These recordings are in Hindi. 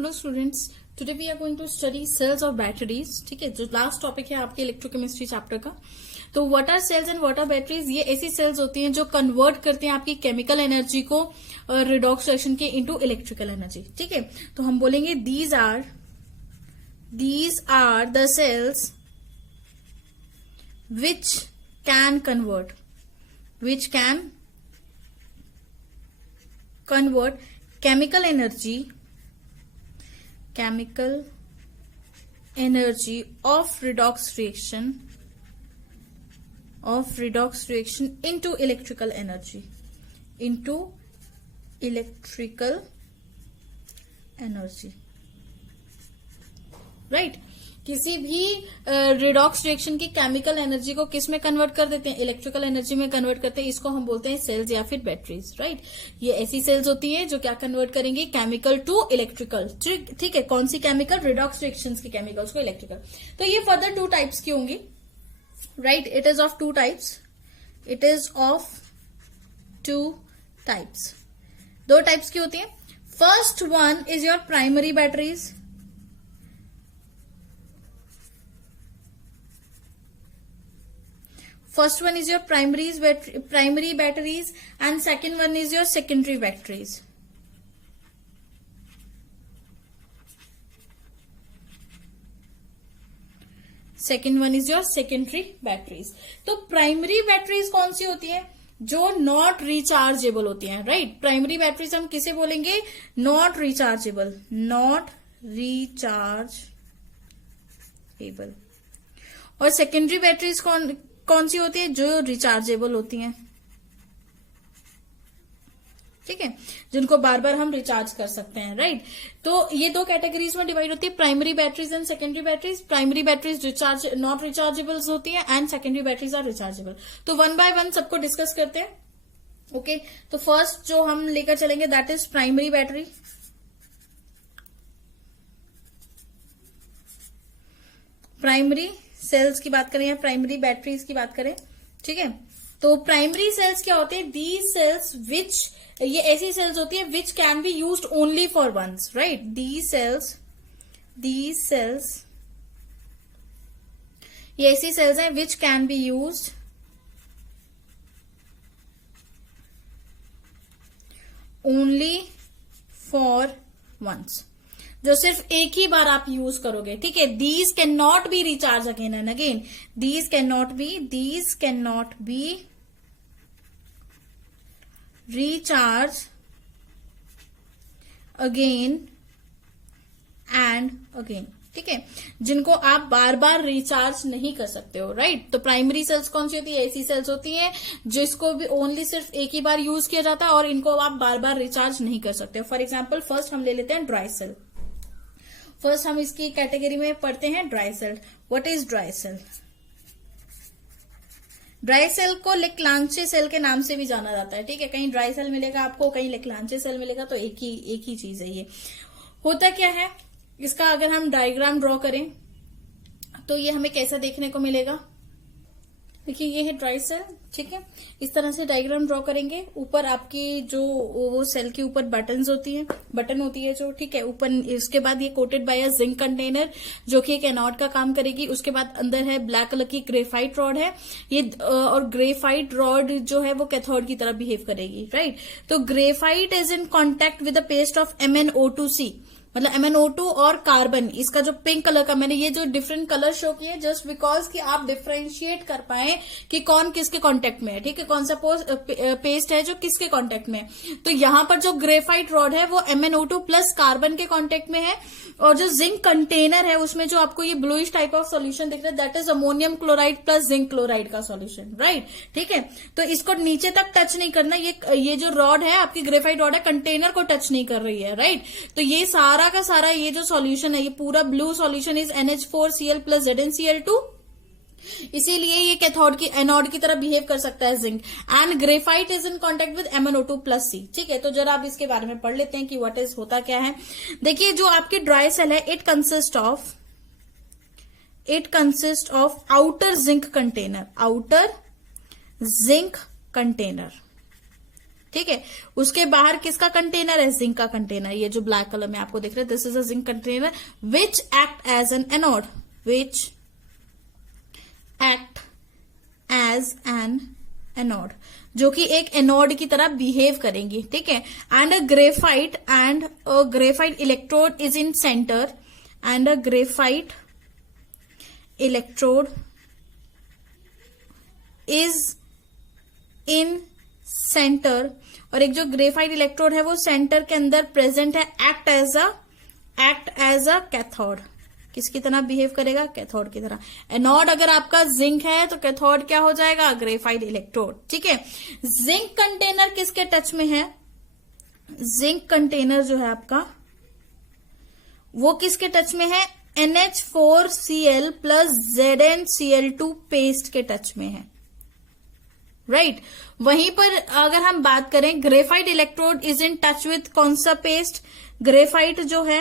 Hello students, today we are going to study cells of batteries. ठीक है, जो लास्ट टॉपिक है आपके इलेक्ट्रोकेमिस्ट्री चैप्टर का। तो what are cells and what are batteries? ये ऐसी सेल्स होती हैं जो कन्वर्ट करते हैं आपकी केमिकल एनर्जी को रिडॉक्स रिएक्शन के इनटू इलेक्ट्रिकल एनर्जी। ठीक है, तो हम बोलेंगे these are the cells which can convert chemical energy of redox reaction into electrical energy, right? किसी भी रिडॉक्स रिएक्शन की केमिकल एनर्जी को किस में कन्वर्ट कर देते हैं? इलेक्ट्रिकल एनर्जी में कन्वर्ट करते हैं। इसको हम बोलते हैं सेल्स या फिर बैटरीज, राइट? ये ऐसी सेल्स होती हैं जो क्या कन्वर्ट करेंगी? Chemical to electrical. ठीक है, कौन सी केमिकल? रिडॉक्स रिएक्शन की केमिकल्स को इलेक्ट्रिकल। तो ये फर्दर 2 टाइप्स की होंगी, right? It is of 2 types. 2 types की होती है। First one is your primary batteries. First one is your primary batteries and second one is your secondary batteries. Second one is your secondary batteries. तो प्राइमरी बैटरीज कौन सी होती है? जो नॉट रिचार्जेबल होती हैं, राइट? प्राइमरी बैटरीज हम किसे बोलेंगे? Not rechargeable. और सेकेंडरी बैटरीज कौन सी होती है? जो रिचार्जेबल होती हैं। ठीक है, जिनको बार बार हम रिचार्ज कर सकते हैं, राइट? तो ये 2 कैटेगरीज में डिवाइड होती है, primary batteries and secondary batteries. Primary batteries not rechargeable होती है and secondary batteries are rechargeable. तो 1 बाय 1 सबको डिस्कस करते हैं। ओके, तो फर्स्ट जो हम लेकर चलेंगे that is primary battery. Primary cells की बात करें या प्राइमरी बैटरीज की बात करें, ठीक है? तो प्राइमरी सेल्स क्या होते हैं? दीज सेल्स ये ऐसी सेल्स होती है which can be used only for once, right? These cells ये ऐसी सेल्स हैं which can be used only for once, जो सिर्फ एक ही बार आप यूज करोगे। ठीक है, these can not be recharge again and again. These can not be recharge again and again. ठीक है, जिनको आप बार बार रिचार्ज नहीं कर सकते हो, राइट? तो प्राइमरी सेल्स कौन सी होती है? ऐसी सेल्स होती हैं जिसको भी ओनली सिर्फ एक ही बार यूज किया जाता है और इनको आप बार बार रिचार्ज नहीं कर सकते हो। फॉर एग्जाम्पल, फर्स्ट हम ले लेते हैं ड्राई सेल। फर्स्ट हम इसकी कैटेगरी में पढ़ते हैं dry cell. What is dry cell? Dry cell को लेक्लांचे सेल के नाम से भी जाना जाता है। ठीक है, कहीं ड्राई सेल मिलेगा आपको, कहीं लेक्लांचे सेल मिलेगा, तो एक ही चीज है ये। होता क्या है इसका? अगर हम डायग्राम ड्रॉ करें तो ये हमें कैसा देखने को मिलेगा? देखिए, ये है ड्राई सेल। ठीक है, इस तरह से डायग्राम ड्रॉ करेंगे। ऊपर आपकी जो वो सेल के ऊपर बटन होती है जो, ठीक है, ऊपर। इसके बाद ये कोटेड बाय अ जिंक कंटेनर जो कि एक एनोड का काम करेगी। उसके बाद अंदर है ब्लैक कलर की ग्रेफाइट रॉड है ये, और ग्रेफाइट रॉड जो है वो कैथोड की तरह बिहेव करेगी, राइट? तो graphite is in contact with the paste of MnO2C, मतलब MnO2 और कार्बन। इसका जो पिंक कलर का, मैंने ये जो डिफरेंट कलर शो किए जस्ट बिकॉज कि आप डिफरेंशिएट कर पाए कि कौन किसके कांटेक्ट में है। ठीक है, कौन सा पेस्ट है जो किसके कांटेक्ट में है। तो यहां पर जो ग्रेफाइट रॉड है वो MnO2 प्लस कार्बन के कांटेक्ट में है, और जो जिंक कंटेनर है उसमें जो आपको ये ब्लूइश टाइप ऑफ सॉल्यूशन दिख रहा है that is ammonium chloride plus zinc chloride का सॉल्यूशन, राइट? ठीक है, तो इसको नीचे तक टच नहीं करना। ये जो रॉड है आपकी ग्रेफाइट रॉड है, कंटेनर को टच नहीं कर रही है, राइट? तो ये सारा का सारा ये जो सॉल्यूशन है, ये पूरा blue solution is NH4Cl plus ZnCl2। इसीलिए ये कैथोड की एनोड की तरह बिहेव कर सकता है zinc. And graphite is in contact with MnO2 plus C। ठीक है, तो जरा आप इसके बारे में पढ़ लेते हैं कि व्हाट इज होता क्या है। देखिए, जो आपकी ड्राई सेल है it consist of outer zinc container ठीक है। उसके बाहर किसका कंटेनर है? जिंक का कंटेनर। ये जो ब्लैक कलर में आपको दिख रहा है, this is a zinc container which act as an anode, which act as an anode, जो कि एक एनोड की तरह बिहेव करेंगी, ठीक है। And a graphite electrode is in centre, and a graphite electrode is in centre, और एक जो ग्रेफाइट इलेक्ट्रोड है वो सेंटर के अंदर प्रेजेंट है, एक्ट एज अ कैथोड। किसकी तरह बिहेव करेगा? कैथोड की तरह। एनोड अगर आपका जिंक है तो कैथोड क्या हो जाएगा? ग्रेफाइट इलेक्ट्रोड, ठीक है। जिंक कंटेनर किसके टच में है? जिंक कंटेनर जो है आपका वो किसके टच में है? NH4Cl प्लस ZnCl2 पेस्ट के टच में है, राइट। वहीं पर अगर हम बात करें, graphite electrode is in touch with कौन सा पेस्ट? ग्रेफाइट जो है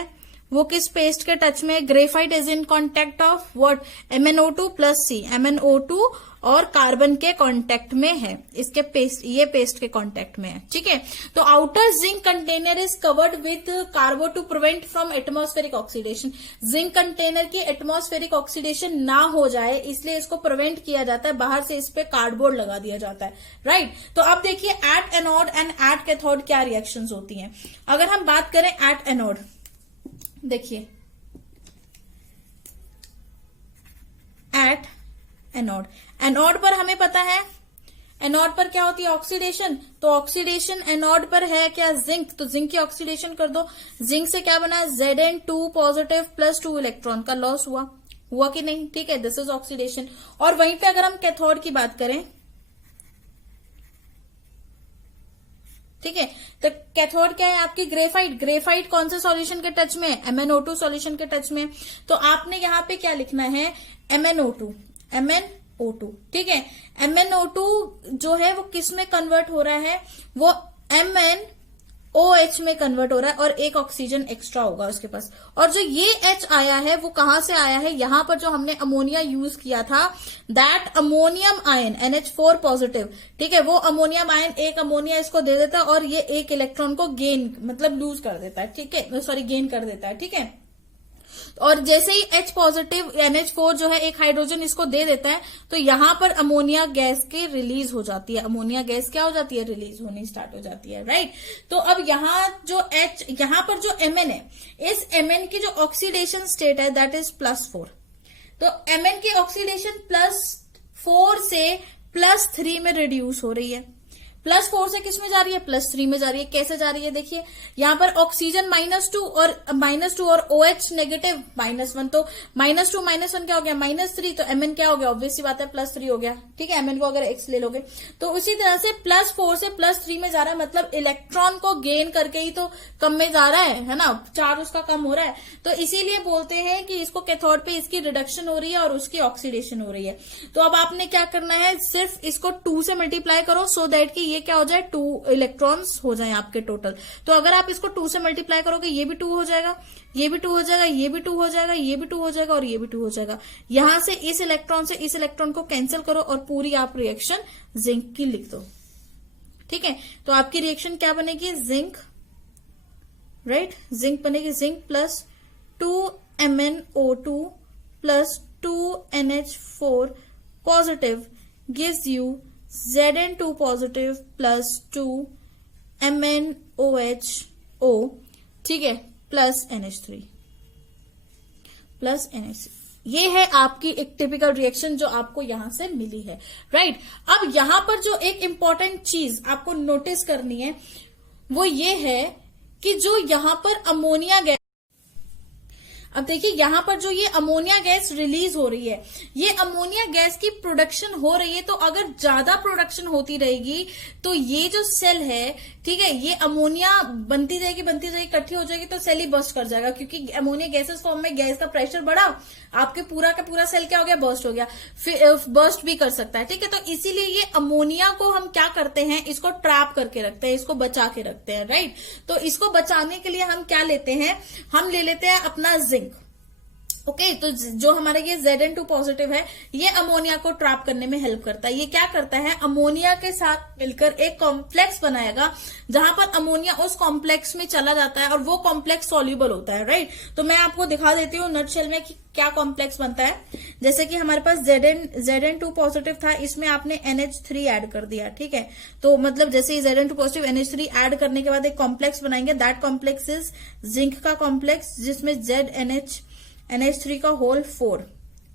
वो किस पेस्ट के टच में? Graphite is in contact of what? MnO2 plus C, MnO2 और कार्बन के कांटेक्ट में है, इसके पेस्ट, ये पेस्ट के कांटेक्ट में है, ठीक है। तो outer zinc container is covered with carbon to prevent from atmospheric oxidation. Zinc container की एटमॉस्फेरिक ऑक्सीडेशन ना हो जाए इसलिए इसको प्रिवेंट किया जाता है, बाहर से इस पे कार्डबोर्ड लगा दिया जाता है, राइट। तो अब देखिए at anode and at cathode क्या रिएक्शंस होती हैं। अगर हम बात करें एट एनोड, देखिए एट एनोड, एनोड पर हमें पता है एनोड पर क्या होती है? ऑक्सीडेशन। तो ऑक्सीडेशन एनोड पर है क्या? जिंक। तो जिंक की ऑक्सीडेशन कर दो। जिंक से क्या बना? Zn2 पॉजिटिव प्लस 2 इलेक्ट्रॉन का लॉस हुआ कि नहीं? ठीक है, दिस इज ऑक्सीडेशन। और वहीं पे अगर हम कैथोड की बात करें, ठीक है, तो कैथोड क्या है आपकी? ग्रेफाइट। ग्रेफाइट कौन से सॉल्यूशन के टच में? MnO2 सॉल्यूशन के टच में। तो आपने यहां पे क्या लिखना है? MnO2, ठीक है। MnO2 जो है वो किस में कन्वर्ट हो रहा है? वो MnOH में कन्वर्ट हो रहा है, और एक ऑक्सीजन एक्स्ट्रा होगा उसके पास। और जो ये H आया है वो कहां से आया है? यहां पर जो हमने अमोनिया यूज किया था, that ammonium ion NH4 positive, ठीक है, वो अमोनियम आयन एक अमोनिया इसको दे देता है और ये एक इलेक्ट्रॉन को गेन मतलब लूज कर देता है, ठीक है, सॉरी गेन कर देता है, ठीक है। और जैसे ही H पॉजिटिव NH4 जो है एक हाइड्रोजन इसको दे देता है, तो यहां पर अमोनिया गैस की रिलीज हो जाती है। अमोनिया गैस क्या हो जाती है? रिलीज होनी स्टार्ट हो जाती है, राइट। तो अब यहां पर जो Mn है, इस Mn की जो ऑक्सीडेशन स्टेट है दैट इज +4। तो Mn की ऑक्सीडेशन +4 से +3 में रिड्यूस हो रही है। +4 से किस में जा रही है? +3 में जा रही है। कैसे जा रही है? देखिए यहां पर ऑक्सीजन -2 और OH नेगेटिव -1, तो -2 -1 क्या हो गया? -3। तो Mn क्या हो गया? ऑब्वियस सी बात है +3 हो गया, ठीक है। Mn को अगर X ले लोगे तो उसी तरह से +4 से +3 में जा रहा है, मतलब इलेक्ट्रॉन को गेन करके ही तो कम में जा रहा है ना, चार्ज उसका कम हो रहा है। तो इसीलिए बोलते हैं कि इसको कैथोड पे इसकी रिडक्शन हो रही है और उसकी ऑक्सीडेशन हो रही है। तो अब आपने क्या करना है? सिर्फ इसको 2 से मल्टीप्लाई करो, सो दैट कि ये क्या हो जाए? 2 इलेक्ट्रॉन्स हो जाए आपके टोटल। तो अगर आप इसको 2 से मल्टीप्लाई करोगे, ये भी 2 हो जाएगा, ये भी 2 हो जाएगा, ये भी 2 हो जाएगा, ये भी 2 हो जाएगा और ये भी 2 हो जाएगा। यहां से इस इलेक्ट्रॉन को कैंसिल करो और पूरी आप रिएक्शन जिंक की लिख दो, ठीक है। तो आपकी रिएक्शन क्या बनेगी? जिंक, राइट, जिंक बनेगी। Zinc plus 2MnO2 plus 2NH4 positive gives you Zn2 positive plus 2 MnOHO, ठीक है, प्लस NH3 प्लस NH3। ये है आपकी एक टिपिकल रिएक्शन जो आपको यहां से मिली है, राइट। अब यहां पर जो एक इंपॉर्टेंट चीज आपको नोटिस करनी है वो ये है कि जो यहां पर अमोनिया गैस, अब देखिए यहां पर जो ये अमोनिया गैस रिलीज हो रही है, ये अमोनिया गैस की प्रोडक्शन हो रही है। तो अगर ज्यादा प्रोडक्शन होती रहेगी तो ये जो सेल है, ठीक है, ये अमोनिया बनती जाएगी इकट्ठी हो जाएगी, तो सेल ही बर्स्ट कर जाएगा, क्योंकि अमोनिया गैसेस फॉर्म में गैस का प्रेशर बढ़ा, आपके पूरा का पूरा सेल क्या हो गया? बर्स्ट हो गया, फिर बर्स्ट भी कर सकता है, ठीक है। तो इसीलिए ये अमोनिया को हम क्या करते हैं? इसको ट्रैप करके रखते हैं, इसको बचा के रखते हैं, राइट। तो इसको बचाने के लिए हम क्या लेते हैं? हम ले लेते हैं अपना जिंक। ओके तो जो हमारा ये Zn2 पॉजिटिव है ये अमोनिया को ट्रैप करने में हेल्प करता है। ये क्या करता है, अमोनिया के साथ मिलकर एक कॉम्प्लेक्स बनाएगा जहां पर अमोनिया उस कॉम्प्लेक्स में चला जाता है और वो कॉम्प्लेक्स सॉल्युबल होता है, राइट। तो मैं आपको दिखा देती हूँ नटशेल में कि क्या कॉम्प्लेक्स बनता है। जैसे कि हमारे पास Zn2 पॉजिटिव था, इसमें आपने NH3 ऐड कर दिया, ठीक है। तो मतलब जैसे ही Zn2 पॉजिटिव NH3 ऐड करने के बाद एक कॉम्प्लेक्स बनाएंगे, दैट कॉम्प्लेक्स इज जिंक का कॉम्प्लेक्स जिसमें NH3 का होल 4,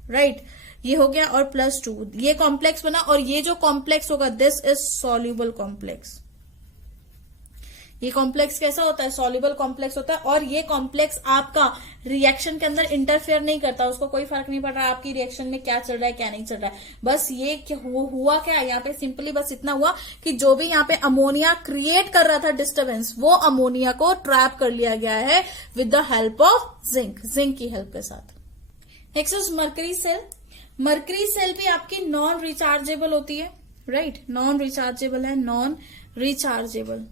राइट। ये हो गया और +2 ये कॉम्प्लेक्स बना, और ये जो कॉम्प्लेक्स होगा दिस इज सॉल्युबल कॉम्प्लेक्स। ये कॉम्प्लेक्स कैसा होता है, सॉल्युबल कॉम्प्लेक्स होता है, और ये कॉम्प्लेक्स आपका रिएक्शन के अंदर इंटरफेयर नहीं करता, उसको कोई फर्क नहीं पड़ रहा आपकी रिएक्शन में क्या चल रहा है क्या नहीं चल रहा है। बस ये हुआ क्या यहाँ पे, सिंपली बस इतना हुआ कि जो भी यहाँ पे अमोनिया क्रिएट कर रहा था डिस्टर्बेंस, वो अमोनिया को ट्रैप कर लिया गया है with the help of zinc की हेल्प के साथ। Next is mercury cell. Mercury cell भी आपकी नॉन रिचार्जेबल होती है, राइट। नॉन रिचार्जेबल है, नॉन रिचार्जेबल।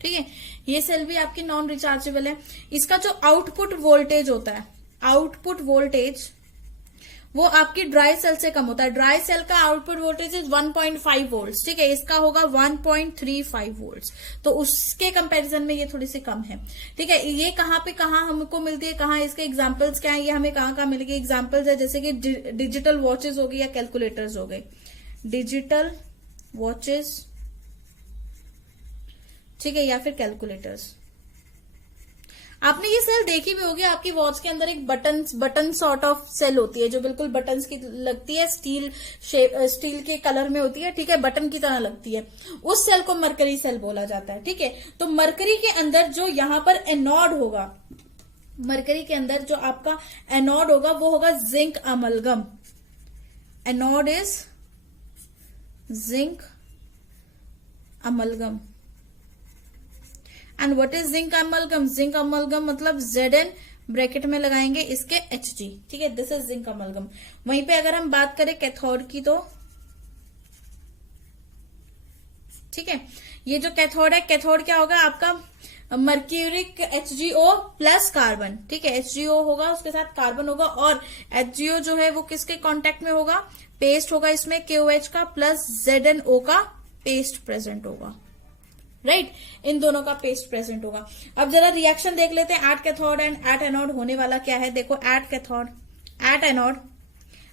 ठीक है, ये सेल भी आपकी नॉन रिचार्जेबल है। इसका जो आउटपुट वोल्टेज होता है, आउटपुट वोल्टेज वो आपकी ड्राई सेल से कम होता है। ड्राई सेल का आउटपुट वोल्टेज इज 1.5 वोल्ट्स, ठीक है। इसका होगा 1.35 वोल्ट्स, तो उसके कंपैरिजन में ये थोड़ी सी कम है, ठीक है। ये कहाँ हमको मिलती है, कहाँ इसके एग्जांपल्स क्या है, ये हमें कहाँ मिलेगी। एग्जांपल्स है जैसे कि डिजिटल वॉचेस हो गई या कैलकुलेटर्स हो गए, डिजिटल वॉचेस, ठीक है, या फिर कैलकुलेटर्स। आपने ये सेल देखी भी होगी, आपकी वॉच के अंदर एक बटन सॉर्ट ऑफ सेल होती है जो बिल्कुल बटन्स की लगती है, स्टील के कलर में होती है, ठीक है, बटन की तरह लगती है। उस सेल को मरकरी सेल बोला जाता है, ठीक है। तो मरकरी के अंदर जो यहां पर एनोड होगा, मरकरी के अंदर जो आपका एनोड होगा वो होगा zinc amalgam. Anode is zinc amalgam. And what is zinc amalgam, zinc amalgam मतलब Zn ब्रैकेट में लगाएंगे इसके Hg, ठीक है, दिस इज जिंक अमलगम। वहीं पे अगर हम बात करें कैथोड की तो, ठीक है, ये जो कैथोड है, कैथोड क्या होगा आपका मर्क्यूरिक HgO प्लस कार्बन, ठीक है, HgO होगा उसके साथ कार्बन होगा, और HgO जो है वो किसके कांटेक्ट में होगा, पेस्ट होगा इसमें KOH का प्लस ZnO का पेस्ट प्रेजेंट होगा, राइट, इन दोनों का पेस्ट प्रेजेंट होगा। अब जरा रिएक्शन देख लेते हैं at cathode and at anode होने वाला क्या है। देखो at cathode at anode,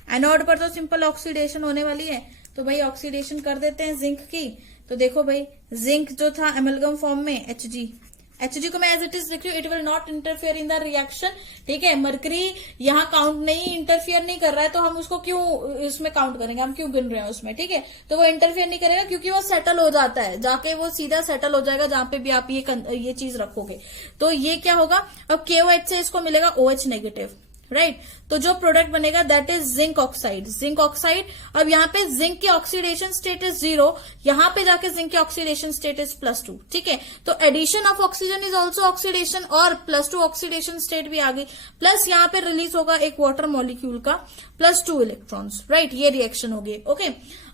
anode पर तो सिंपल ऑक्सीडेशन होने वाली है, तो भाई ऑक्सीडेशन कर देते हैं जिंक की। तो देखो भाई जिंक जो था एमलगम फॉर्म में Hg को मैं एज इट इज लिख रही हूँ, it will not interfere in the reaction, ठीक है। मरकरी यहाँ काउंट नहीं, इंटरफेयर नहीं कर रहा है, तो हम उसको क्यों इसमें काउंट करेंगे, हम क्यों गिन रहे हैं उसमें, ठीक है। तो वो इंटरफेयर नहीं करेगा क्योंकि वो सेटल हो जाता है, जाके वो सीधा सेटल हो जाएगा जहां पे भी आप ये चीज रखोगे। तो ये क्या होगा, अब KOH से इसको मिलेगा OH नेगेटिव, राइट। तो जो प्रोडक्ट बनेगा that is zinc oxide, zinc oxide. अब यहाँ पे जिंक की ऑक्सीडेशन स्टेट इज 0, यहाँ पे जाके जिंक की ऑक्सीडेशन स्टेट इज +2, ठीक है। तो addition of oxygen is also oxidation, और +2 ऑक्सीडेशन स्टेट भी आ गई, प्लस यहाँ पे रिलीज होगा एक वाटर मॉलिक्यूल का +2 इलेक्ट्रॉन्स, राइट। ये रिएक्शन होगी, ओके।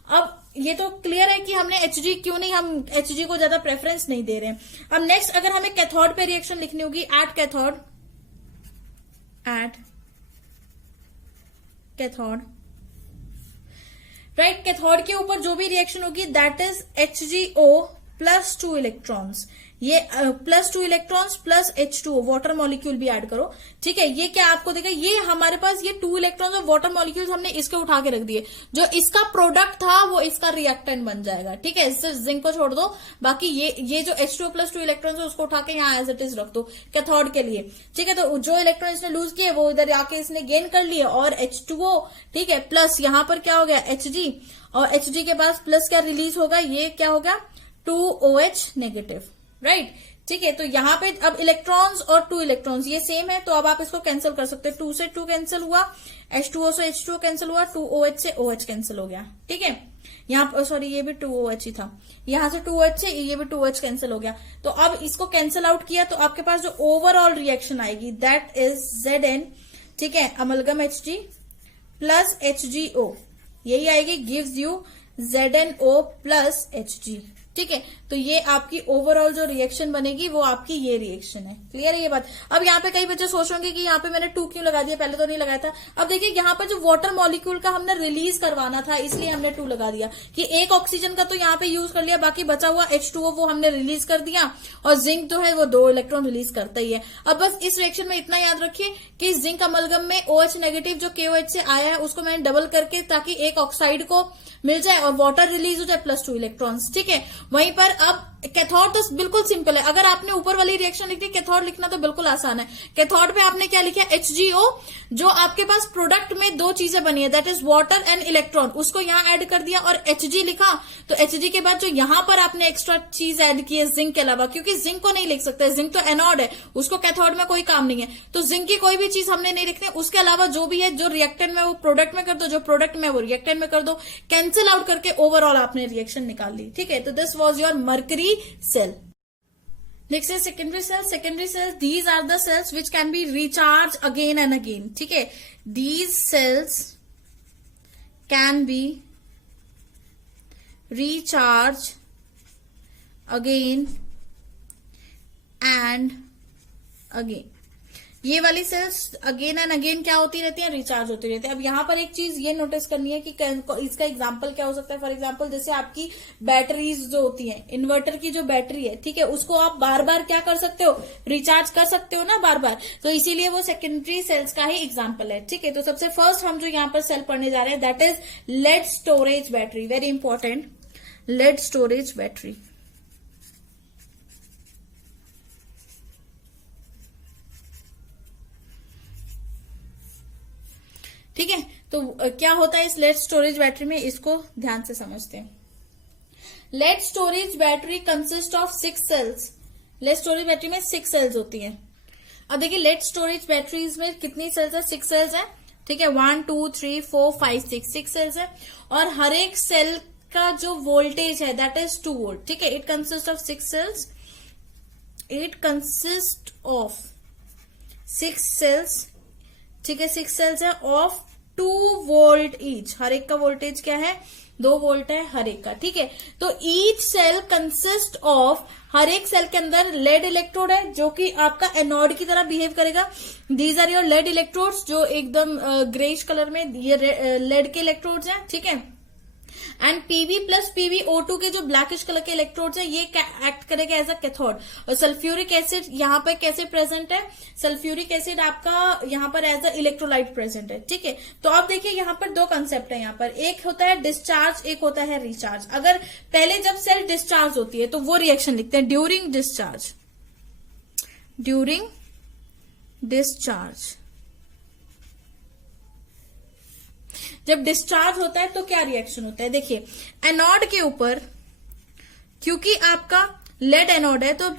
अब ये तो क्लियर है कि हमने Hg क्यों नहीं, हम Hg को ज्यादा प्रेफरेंस नहीं दे रहे हैं। अब नेक्स्ट अगर हमें कैथोड पे रिएक्शन लिखनी होगी, at cathode, at cathode, right. Cathode के ऊपर जो भी रिएक्शन होगी दैट इज HgO +2 इलेक्ट्रॉन्स, ये +2 electrons plus H2O water molecule भी ऐड करो, ठीक है। ये क्या आपको देखा, ये हमारे पास ये 2 इलेक्ट्रॉन्स और वाटर मॉलिक्यूल्स हमने इसके उठा के रख दिए, जो इसका प्रोडक्ट था वो इसका रिएक्टेंट बन जाएगा, ठीक है। सिर्फ जिंक को छोड़ दो, बाकी ये जो H2O +2 इलेक्ट्रॉन्स है उसको उठा के यहाँ एज इट इज रख दो कैथोड के लिए, ठीक है। तो जो इलेक्ट्रॉन इसने लूज किए वो इधर आके इसने गेन कर लिए, और H2O, ठीक है, प्लस यहाँ पर क्या हो गया Hg, और Hg के पास प्लस क्या रिलीज होगा, ये क्या होगा 2OH नेगेटिव, राइट, ठीक है। तो यहाँ पे अब इलेक्ट्रॉन्स और 2 इलेक्ट्रॉन्स ये सेम है, तो अब आप इसको कैंसिल कर सकते हैं, 2 से 2 कैंसिल हुआ, H2O से H2O कैंसिल हुआ, 2OH से OH कैंसिल हो गया, ठीक है। यहाँ सॉरी ये भी 2OH ही था, यहाँ से 2OH से ये भी 2OH कैंसिल हो गया। तो अब इसको कैंसिल आउट किया तो आपके पास जो ओवरऑल रिएक्शन आएगी दैट इज Zn, ठीक है, अमलगम Hg + HgO, यही आएगी, गिव्स यू ZnO + Hg, ठीक है। तो ये आपकी ओवरऑल जो रिएक्शन बनेगी वो आपकी ये रिएक्शन है। क्लियर है ये बात। अब यहाँ पे कई बच्चे सोच होंगे कि यहाँ पे मैंने 2 क्यों लगा दिया, पहले तो नहीं लगाया था। अब देखिए यहाँ पर जो वाटर मॉलिक्यूल का हमने रिलीज करवाना था इसलिए हमने 2 लगा दिया कि एक ऑक्सीजन का तो यहाँ पे यूज कर लिया, बाकी बचा हुआ H2O वो हमने रिलीज कर दिया, और जिंक जो है वो 2 इलेक्ट्रॉन रिलीज करता ही है। अब बस इस रिएक्शन में इतना याद रखिए कि जिंक अमलगम में OH नेगेटिव जो KOH से आया है उसको मैंने डबल करके ताकि एक ऑक्साइड को मिल जाए और वाटर रिलीज हो जाए +2 इलेक्ट्रॉन्स। ठीक है। वहीं पर अब कैथोड तो बिल्कुल सिंपल है। अगर आपने ऊपर वाली रिएक्शन लिखी, कैथोड लिखना तो बिल्कुल आसान है। कैथोड पे आपने क्या लिखा, HGO, जो आपके पास प्रोडक्ट में 2 चीजें बनी है, that is water and electron, उसको यहाँ ऐड कर दिया और Hg लिखा। तो Hg के बाद जो यहाँ पर आपने एक्स्ट्रा चीज ऐड की है जिंक के अलावा, क्योंकि जिंक को नहीं लिख सकते, जिंक तो एनोड है, उसको कैथोड में कोई काम नहीं है, तो जिंक की कोई भी चीज हमने नहीं लिखनी। उसके अलावा जो भी है, जो रिएक्टेंट में वो प्रोडक्ट में कर दो, जो प्रोडक्ट में वो रिएक्टेंट में कर दो, कैंसिल आउट करके ओवरऑल आपने रिएक्शन निकाल ली। ठीक है। तो this was your mercury cell. Next is secondary cells. Secondary cells, these are the cells which can be recharged again and again. ठीक है। These cells can be recharged again and again. ये वाली सेल्स अगेन एंड अगेन क्या होती रहती है, रिचार्ज होती रहती है। अब यहाँ पर एक चीज ये नोटिस करनी है कि इसका एग्जांपल क्या हो सकता है। फॉर एग्जांपल जैसे आपकी बैटरीज जो होती हैं, इन्वर्टर की जो बैटरी है, ठीक है, उसको आप बार बार क्या कर सकते हो, रिचार्ज कर सकते हो ना बार बार, तो इसीलिए वो सेकेंडरी सेल्स का ही एग्जाम्पल है। ठीक है। तो सबसे फर्स्ट हम जो यहाँ पर सेल पढ़ने जा रहे हैं that is lead storage battery. Very important, lead storage battery. ठीक है। तो क्या होता है इस लेड स्टोरेज बैटरी में, इसको ध्यान से समझते हैं। Lead storage battery consist of 6 cells. Lead storage battery में 6 सेल्स होती हैं। अब देखिए लेड स्टोरेज बैटरीज में कितनी सेल्स है, 6 सेल्स है। ठीक है। 1 2 3 4 5 6 सेल्स है, और हर एक सेल का जो वोल्टेज है दैट इज 2 वोल्ट। ठीक है। It consist of 6 cells. It consist of 6 cells. ठीक है। 6 सेल्स है ऑफ 2 वोल्ट ईच। हर एक का वोल्टेज क्या है, 2 वोल्ट है हर एक का। ठीक है। तो ईच सेल कंसिस्ट ऑफ, हर एक सेल के अंदर लेड इलेक्ट्रोड है जो कि आपका एनोड की तरह बिहेव करेगा। These are your lead electrodes, जो एकदम ग्रेइश कलर में ये लेड के इलेक्ट्रोड्स हैं। ठीक है। एंड Pb प्लस PbO2 के जो ब्लैकिश कलर के इलेक्ट्रोड्स है ये एक्ट करेगा एज अ कैथोड। और सल्फ्यूरिक एसिड यहाँ पर कैसे प्रेजेंट है, सल्फ्यूरिक एसिड आपका यहाँ पर एज अ इलेक्ट्रोलाइट प्रेजेंट है। ठीक है। तो आप देखिए यहाँ पर 2 कंसेप्ट है। यहाँ पर एक होता है डिस्चार्ज, एक होता है रिचार्ज। अगर पहले जब सेल डिस्चार्ज होती है तो वो रिएक्शन लिखते हैं ड्यूरिंग डिस्चार्ज। During discharge. जब डिस्चार्ज होता है तो क्या रिएक्शन होता है, देखिए एनोड के ऊपर, क्योंकि आपका लेड एनोड है तो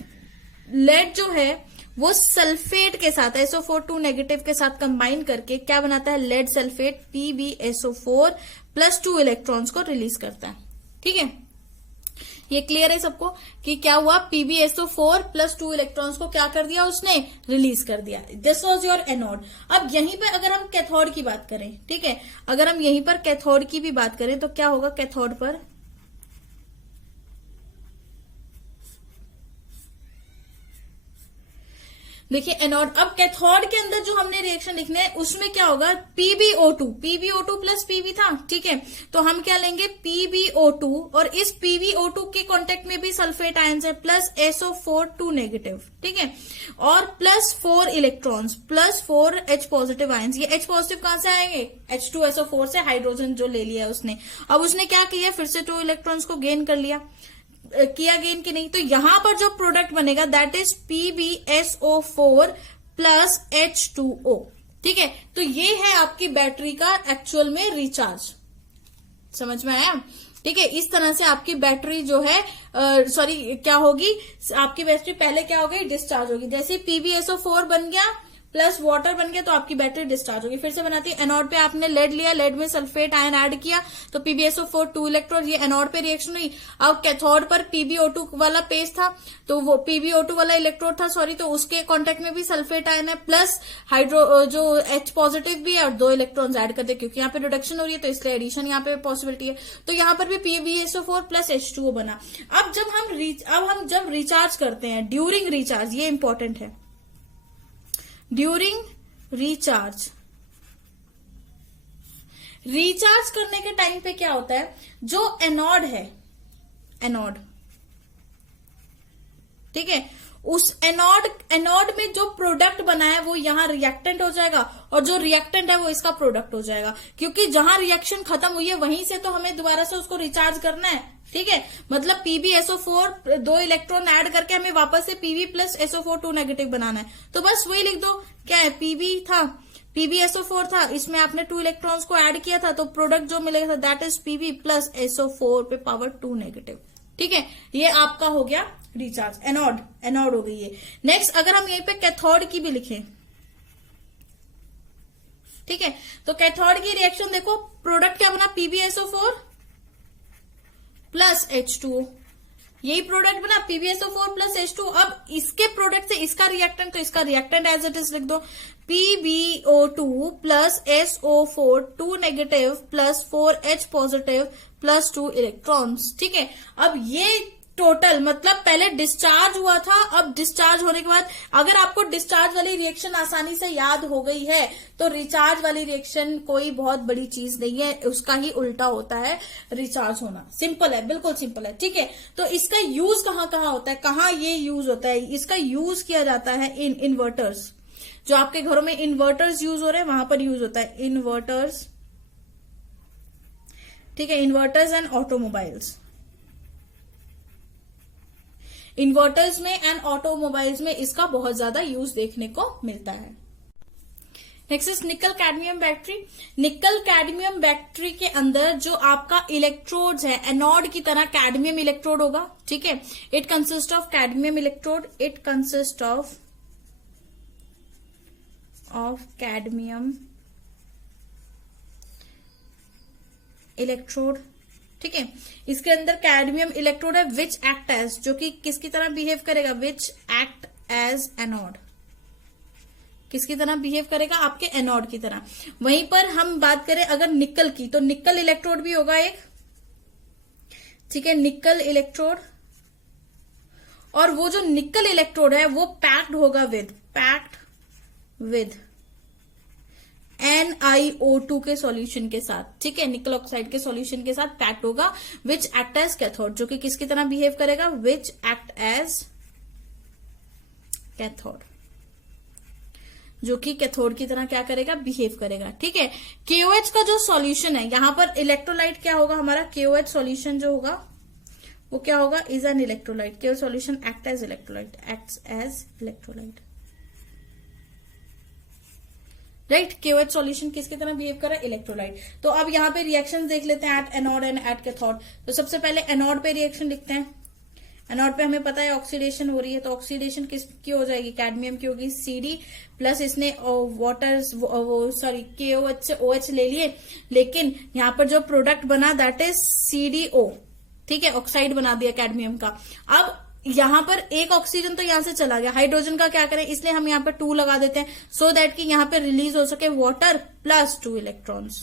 लेड जो है वो सल्फेट के साथ SO4 नेगेटिव के साथ कंबाइन करके क्या बनाता है, लेड सल्फेट PbSO4 +2 इलेक्ट्रॉन्स को रिलीज करता है। ठीक है। ये क्लियर है सबको कि क्या हुआ, PbSO4 +2 इलेक्ट्रॉन्स को क्या कर दिया, उसने रिलीज कर दिया। This was your anode. अब यहीं पे अगर हम कैथोड की बात करें, ठीक है, अगर हम यहीं पर कैथोड की भी बात करें तो क्या होगा कैथोड पर, देखिए एनोड। अब कैथोड के अंदर जो हमने रिएक्शन लिखने है उसमें क्या होगा, PbO2 प्लस Pb था। ठीक है। तो हम क्या लेंगे PbO2, और इस PbO2 के कांटेक्ट में भी सल्फेट आयंस है प्लस SO4 नेगेटिव। ठीक है। और +4 इलेक्ट्रॉन्स, +4 H पॉजिटिव आयंस। ये H पॉजिटिव कहां से आएंगे, H2SO4 से, हाइड्रोजन जो ले लिया उसने। अब उसने क्या किया, फिर से 2 इलेक्ट्रॉन्स को गेन कर लिया, किया गेन की नहीं। तो यहां पर जो प्रोडक्ट बनेगा दैट इज PbSO4 + H2O। ठीक है। तो ये है आपकी बैटरी का एक्चुअल में रिचार्ज। समझ में आया। ठीक है। इस तरह से आपकी बैटरी जो है क्या होगी, आपकी बैटरी पहले क्या हो गई, डिस्चार्ज होगी। जैसे PbSO4 बन गया प्लस वाटर बन गया तो आपकी बैटरी डिस्चार्ज होगी। फिर से बनाती है, एनोड पे आपने लेड लिया, लेड में सल्फेट आयन ऐड किया तो PbSO4 2 इलेक्ट्रॉन, ये एनोड पे रिएक्शन हुई। अब कैथोड पर PbO2 वाला पेज था तो वो PbO2 वाला इलेक्ट्रोड था सॉरी, तो उसके कॉन्टेक्ट में भी सल्फेट आयन है, प्लस हाइड्रो जो H पॉजिटिव भी है और 2 इलेक्ट्रॉन्स ऐड कर दे, क्योंकि यहाँ पे रिडक्शन हो रही है तो इसलिए एडिशन यहाँ पे पॉसिबिलिटी है। तो यहाँ पर भी PbSO4 प्लस H2O बना। अब जब रिचार्ज करते हैं, ड्यूरिंग रिचार्ज, ये इंपॉर्टेंट है, ड्यूरिंग रिचार्ज करने के टाइम पे क्या होता है, जो एनोड है, एनोड, ठीक है, उस एनोड में जो प्रोडक्ट बना है वो यहाँ रिएक्टेंट हो जाएगा और जो रिएक्टेंट है वो इसका प्रोडक्ट हो जाएगा, क्योंकि जहां रिएक्शन खत्म हुई है वहीं से तो हमें दोबारा से उसको रिचार्ज करना है, ठीक है। मतलब PbSO4 2 इलेक्ट्रॉन ऐड करके हमें वापस से Pb प्लस SO4 2 नेगेटिव बनाना है, तो बस वही लिख दो, क्या है, PbSO4 था, इसमें आपने 2 इलेक्ट्रॉन्स को ऐड किया था तो प्रोडक्ट जो मिलेगा था that is Pb plus SO4 पे पावर 2 नेगेटिव, ठीक है। ये आपका हो गया रिचार्ज, एनोड हो गई है। नेक्स्ट अगर हम यहीं पे कैथोड की भी लिखें, ठीक है, तो कैथोड की रिएक्शन देखो, प्रोडक्ट क्या बना, PbSO4 प्लस H2O, यही प्रोडक्ट बना PbSO4 प्लस H2O। अब इसके प्रोडक्ट से इसका रिएक्टेंट, तो इसका रिएक्टेंट एज इट इज लिख दो, PbO2 plus SO4 2 negative plus 4H positive plus 2 electrons, ठीक है। अब ये टोटल मतलब पहले डिस्चार्ज हुआ था, अब डिस्चार्ज होने के बाद अगर आपको डिस्चार्ज वाली रिएक्शन आसानी से याद हो गई है तो रिचार्ज वाली रिएक्शन कोई बहुत बड़ी चीज नहीं है, उसका ही उल्टा होता है रिचार्ज होना। सिंपल है, बिल्कुल सिंपल है, ठीक है। तो इसका यूज कहाँ कहाँ होता है, कहाँ ये यूज होता है, इसका यूज किया जाता है इन इन्वर्टर्स, जो आपके घरों में इन्वर्टर्स यूज हो रहे हैं वहां पर यूज होता है इन्वर्टर्स, ठीक है, इन्वर्टर्स एंड ऑटोमोबाइल्स, इन्वर्टर्स में एंड ऑटोमोबाइल्स में इसका बहुत ज्यादा यूज देखने को मिलता है। नेक्स्ट इज निकल कैडमियम बैटरी। निकल कैडमियम बैटरी के अंदर जो आपका इलेक्ट्रोड्स है, एनोड की तरह कैडमियम इलेक्ट्रोड होगा, ठीक है। It consist of cadmium electrode, it consist of cadmium electrode, ठीक है। इसके अंदर कैडमियम इलेक्ट्रोड है विच एक्ट एज, जो कि किसकी तरह बिहेव करेगा, विच एक्ट एज एनोड, किसकी तरह बिहेव करेगा, आपके एनोड की तरह। वहीं पर हम बात करें अगर निकल की, तो निकल इलेक्ट्रोड भी होगा एक, ठीक है, निकल इलेक्ट्रोड, और वो जो निकल इलेक्ट्रोड है वो पैक्ड होगा विद NiO2 के सॉल्यूशन के साथ, ठीक है, निकल ऑक्साइड के सॉल्यूशन के साथ पैक्ड होगा, विच एक्ट एज कैथोड, जो कि किसकी तरह बिहेव करेगा, विच एक्ट एज कैथोड, जो कि कैथोड की तरह क्या करेगा, बिहेव करेगा, ठीक है। KOH का जो सॉल्यूशन है, यहां पर इलेक्ट्रोलाइट क्या होगा हमारा, KOH सॉल्यूशन जो होगा वो क्या होगा, is an electrolyte, KOH solution act as electrolyte, acts as electrolyte, right. KOH solution किसकी तरह बिहेव कर रहा है, इलेक्ट्रोलाइट। तो अब यहाँ पे रिएक्शन देख लेते हैं at anode and at cathode. तो सबसे पहले एनोड पे रिएक्शन लिखते हैं। एनोड पे हमें पता है ऑक्सीडेशन हो रही है, तो ऑक्सीडेशन किसकी हो जाएगी, कैडमियम की होगी, CD प्लस इसने वाटर सॉरी KOH से OH ले लिए, लेकिन यहाँ पर जो प्रोडक्ट बना दैट इज CDO, ठीक है, ऑक्साइड बना दिया कैडमियम का। अब यहां पर एक ऑक्सीजन तो यहां से चला गया, हाइड्रोजन का क्या करें, इसलिए हम यहां पर 2 लगा देते हैं सो दैट कि यहां पर रिलीज हो सके वाटर प्लस 2 इलेक्ट्रॉन्स।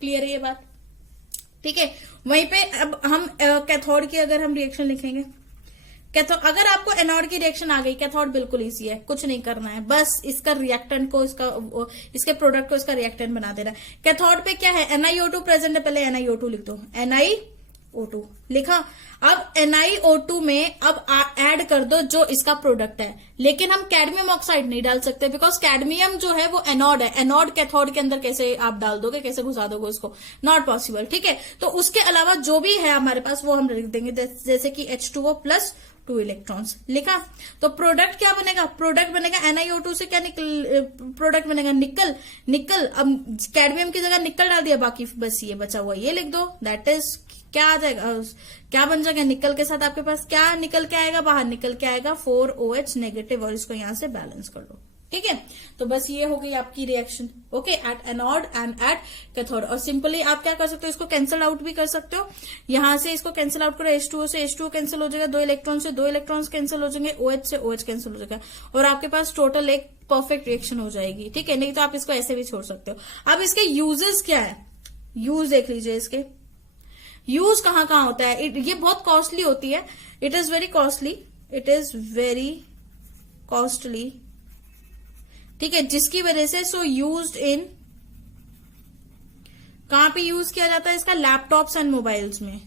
क्लियर है ये बात, ठीक है। वहीं पे अब हम कैथोड की अगर हम रिएक्शन लिखेंगे, कैथोड, अगर आपको एनोड की रिएक्शन आ गई, कैथोड बिल्कुल इजी है, कुछ नहीं करना है, बस इसका रिएक्टेंट को इसके प्रोडक्ट को इसका रिएक्टेंट बना देना है। कैथोड पे क्या है, NiO2 प्रेजेंट है, पहले NiO2 लिख दो, NiO2 लिखा। अब NiO2 में अब ऐड कर दो जो इसका प्रोडक्ट है, लेकिन हम कैडमियम ऑक्साइड नहीं डाल सकते बिकॉज कैडमियम जो है वो एनोड है, एनोड कैथोड के अंदर कैसे आप डाल दोगे, कैसे घुसा दोगे उसको, नॉट पॉसिबल, ठीक है। तो उसके अलावा जो भी है हमारे पास वो हम लिख देंगे, जैसे कि H2O प्लस 2 इलेक्ट्रॉन्स लिखा। तो प्रोडक्ट क्या बनेगा, प्रोडक्ट बनेगा NiO2 से क्या प्रोडक्ट बनेगा, निकल। अब कैडमियम की जगह निकल डाल दिया, बाकी बस ये बचा हुआ ये लिख दो, दैट इज क्या आ जाएगा, क्या बन जाएगा, निकल के साथ आपके पास क्या निकल के आएगा, बाहर निकल के आएगा 4OH नेगेटिव, और इसको यहां से बैलेंस कर दो, ठीक है। तो बस ये हो गई आपकी reaction, okay, at anode and at cathode. और सिंपली आप क्या कर सकते हो, इसको कैंसिल आउट भी कर सकते हो। यहां से इसको कैंसिल आउट करो, H2O से H2O कैंसिल हो जाएगा, 2 इलेक्ट्रॉन से 2 इलेक्ट्रॉन्स कैंसिल हो जाएंगे, OH से OH कैंसिल हो जाएगा, और आपके पास टोटल एक परफेक्ट रिएक्शन हो जाएगी, ठीक है। नहीं तो आप इसको ऐसे भी छोड़ सकते हो। अब इसके यूजेस क्या है, यूज देख लीजिए। इसके यूज कहाँ कहाँ होता है, ये बहुत कॉस्टली होती है, it is very costly, it is very costly, ठीक है, जिसकी वजह से सो यूज्ड इन, कहां पे यूज किया जाता है इसका, लैपटॉप्स एंड मोबाइल्स में,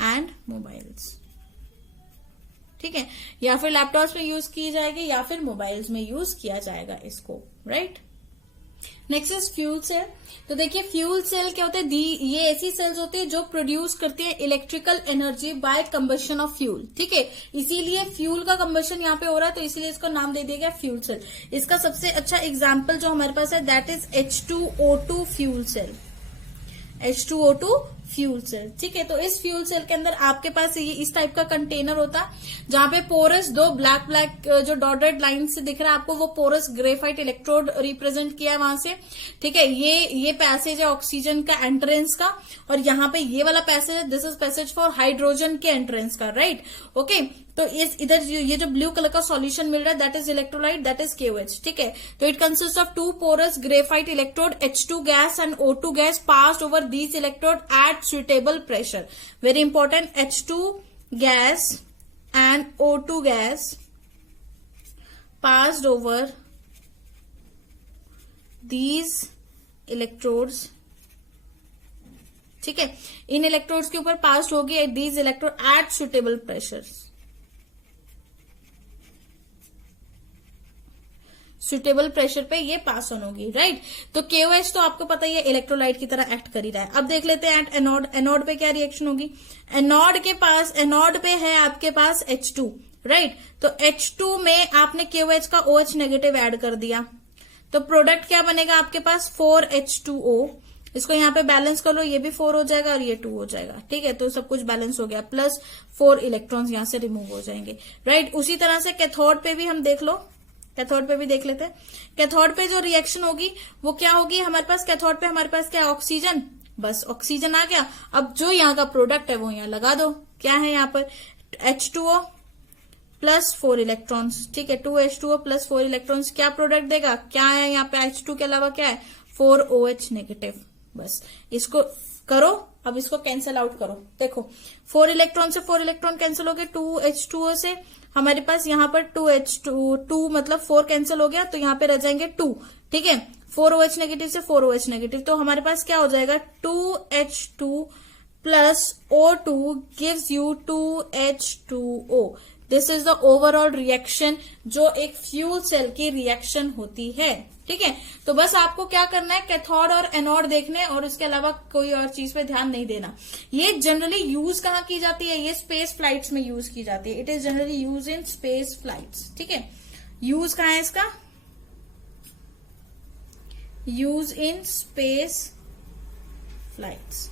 एंड मोबाइल्स, ठीक है, या फिर लैपटॉप्स में यूज की जाएगी या फिर मोबाइल्स में यूज किया जाएगा इसको, right. Next is fuel cell. तो देखिए फ्यूल सेल क्या होते हैं, ये ऐसी सेल्स होती है जो प्रोड्यूस करती है electrical energy by combustion of fuel, ठीक है। इसीलिए फ्यूल का कंबशन यहाँ पे हो रहा है, तो इसीलिए इसको नाम दे दिया गया फ्यूल सेल। इसका सबसे अच्छा एग्जाम्पल जो हमारे पास है that is H2O2 fuel cell, H2O2 fuel cell, ठीक है। तो इस फ्यूल सेल के अंदर आपके पास ये इस टाइप का कंटेनर होता है जहां पे पोरस दो ब्लैक ब्लैक जो डॉटेड लाइन से दिख रहा है आपको, वो पोरस ग्रेफाइट इलेक्ट्रोड रिप्रेजेंट किया है वहां से, ठीक है। ये पैसेज है ऑक्सीजन का एंट्रेंस का, और यहाँ पे ये वाला पैसेज है, this is passage for hydrogen के एंट्रेंस का, राइट, ओके। तो इस इधर ये जो ब्लू कलर का सॉल्यूशन मिल रहा है that is electrolyte, that is KOH, ठीक है। तो it consist of 2 porous graphite electrode, H2 gas and O2 gas passed over these electrode at suitable pressure. Very important, H2 gas and O2 gas passed over these electrodes, ठीक है। इन इलेक्ट्रोड्स के ऊपर पास होगी these electrode at suitable pressures, suitable pressure पे ये पास ऑन होगी, राइट। तो KOH तो आपको पता ही है इलेक्ट्रोलाइट की तरह एक्ट कर ही रहा है। अब देख लेते हैं एट एनोड, एनोड पे क्या रिएक्शन होगी। एनोड के पास, एनोड पे है आपके पास H2, राइट। तो H2 में आपने KOH का OH नेगेटिव ऐड कर दिया, तो प्रोडक्ट क्या बनेगा आपके पास 4H2O। इसको यहाँ पे बैलेंस कर लो, ये भी 4 हो जाएगा और ये 2 हो जाएगा, ठीक है। तो सब कुछ बैलेंस हो गया, प्लस 4 इलेक्ट्रॉन्स यहाँ से रिमूव हो जाएंगे, राइट। उसी तरह से कैथोड पे भी हम देख लो, कैथोड पे भी देख लेते हैं। कैथोड पे जो रिएक्शन होगी वो क्या होगी हमारे पास, कैथोड पे हमारे पास क्या है, ऑक्सीजन, बस ऑक्सीजन आ गया। अब जो यहाँ का प्रोडक्ट है वो यहाँ लगा दो, क्या है यहाँ पर H2O प्लस 4 इलेक्ट्रॉन्स, ठीक है। 2H2O प्लस 4 इलेक्ट्रॉन्स क्या प्रोडक्ट देगा, क्या है यहाँ पे H2 के अलावा क्या है, 4OH नेगेटिव, बस इसको करो। अब इसको कैंसिल आउट करो, देखो 4 इलेक्ट्रॉन से 4 इलेक्ट्रॉन कैंसिल हो गए, 2H2O से हमारे पास यहाँ पर 2H2 मतलब 4 कैंसिल हो गया, तो यहाँ पे रह जाएंगे 2, ठीक है। 4OH नेगेटिव से 4OH नेगेटिव, तो हमारे पास क्या हो जाएगा 2H2 plus O2 gives you 2H2O। This is the overall reaction जो एक फ्यूल सेल की रिएक्शन होती है, ठीक है। तो बस आपको क्या करना है, कैथोड और एनोड देखने, और इसके अलावा कोई और चीज पे ध्यान नहीं देना। ये जनरली यूज कहाँ की जाती है, ये स्पेस फ्लाइट्स में यूज की जाती है। It is generally use in space flights, ठीक है। यूज कहाँ है इसका, यूज इन स्पेस फ्लाइट्स,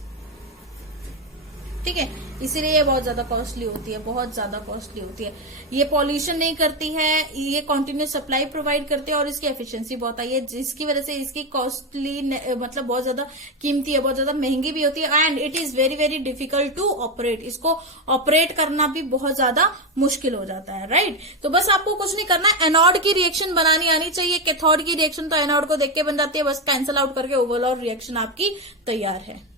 ठीक है। इसीलिए ये बहुत ज्यादा कॉस्टली होती है, बहुत ज्यादा कॉस्टली होती है। ये पॉल्यूशन नहीं करती है, ये कंटिन्यूस सप्लाई प्रोवाइड करती है, और इसकी एफिशिएंसी बहुत आई है, जिसकी वजह से इसकी कॉस्टली मतलब बहुत ज्यादा कीमती है, बहुत ज्यादा महंगी भी होती है, and it is very very difficult to operate. इसको ऑपरेट करना भी बहुत ज्यादा मुश्किल हो जाता है, राइट। तो बस आपको कुछ नहीं करना, एनोड की रिएक्शन बनानी आनी चाहिए। कैथोड की रिएक्शन तो एनोड को देख के बन जाती है, बस कैंसिल आउट करके ओवरऑल रिएक्शन आपकी तैयार है।